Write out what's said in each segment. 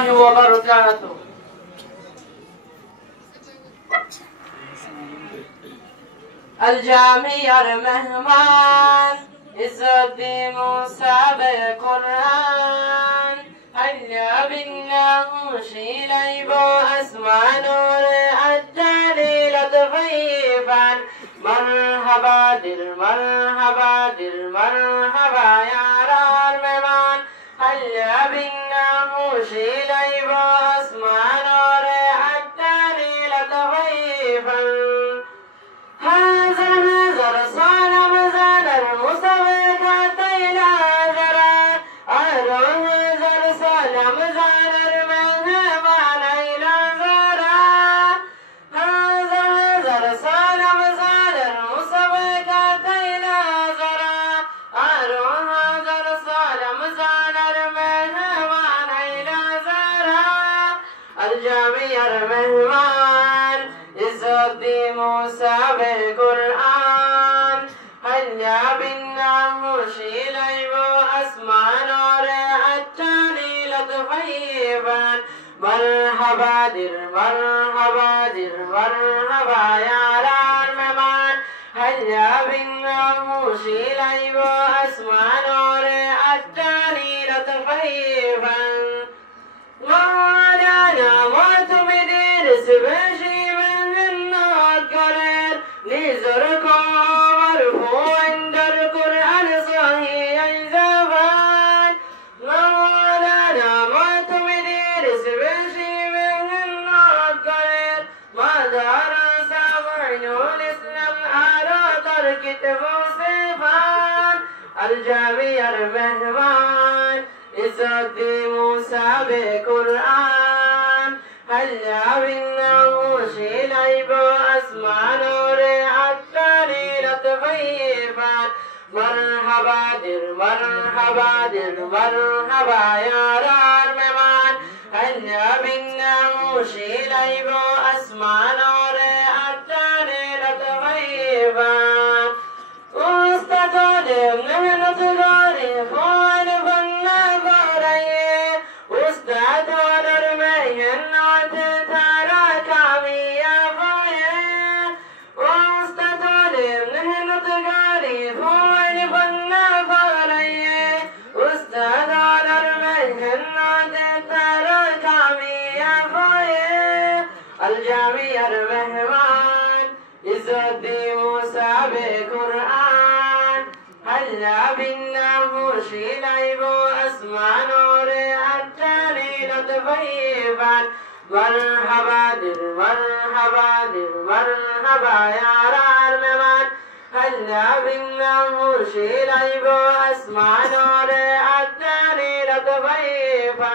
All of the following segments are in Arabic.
وبركاته. الجامع مهمان عزالدين موسى بالقرآن هيا بالله شيلي بو أسماء نور الجليل طفيفا مرحبا دل مرحبا دل مرحبا يا رارمان هيا بالله شيلي بو أسماء نور الجليل طفيفا الجامع المهمان عزالدين موسى بالقرآن هيا بالله شيلي بو أسماء نور الجليل طفيفا مرحبا در مرحبا در مرحبا يا رارمان هيا بالله شيلي بو أسماء نور الجليل طفيفا مولانا معتمدين سبشي من الناقرين نزركم مرفوع عند القرآن صحيح زمان مولانا معتمدين سبشي من الناقرين ما درس وعيو الإسلام على ترك توصيفان الجامع المهمان عزالدين موسى بالقرآن هيا بالله شيلي بو أسماء نور الجليل طفيفا مرحبا در مرحبا در مرحبا يا رارمان هيا بالله شيلي بو أسماء نور الجليل طفيفا واستقدم نحن تغاري فوين فنا الجامع المهمان عزالدين موسى بالقرآن هيا بالله شيلي بو أسماء نور الجليل طفيفا مرحبا در مرحبا در مرحبا يا رارمان هيا بالله شيلي بو أسماء نور الجليل طفيفا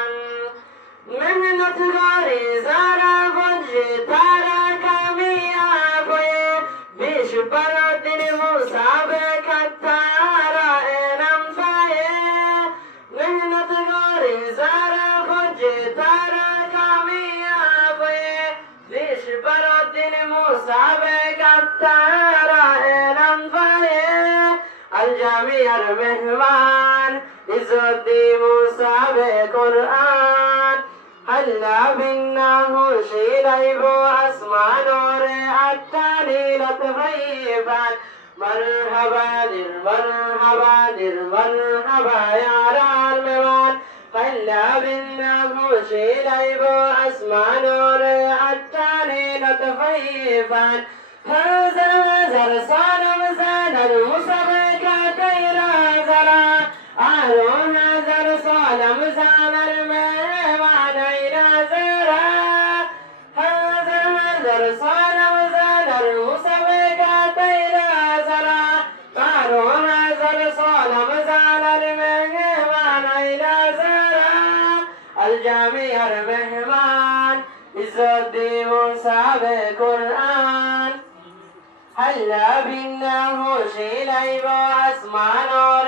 من نتغاري زارا فجي تارا كاميا بوي بيش برد المسابق التارا انم فايه من نتغاري زارا فجي تارا كاميا بوي بيش برد المسابق التارا انم فايه الجامع المهمان عزالدين موسى بالقرآن هلا بالله شيلي بو أسماء نور الجليل طفيفا مرحبا در مرحبا در مرحبا يا رارمان هلا بالله شيلي بو أسماء نور الجليل طفيفا هزر صانم زان المسابقة ديرا زرا أهلون هزر صانم زان المهمان إلى زرا هزر صانم زان المسابقة ديرا زرا أهلون هزر صانم زان المهمان إلى زرا الجامع المهمان عزالدين موسى بالقرآن هلا بالله شيلي بو أسماء نور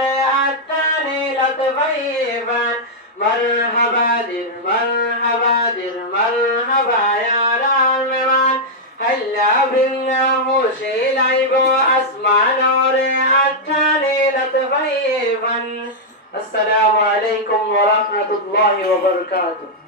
الجليل طفيفا مرحبا در مرحبا در مرحبا يا رارمان هلا بالله شيلي بو أسماء نور الجليل طفيفا. السلام عليكم ورحمة الله وبركاته.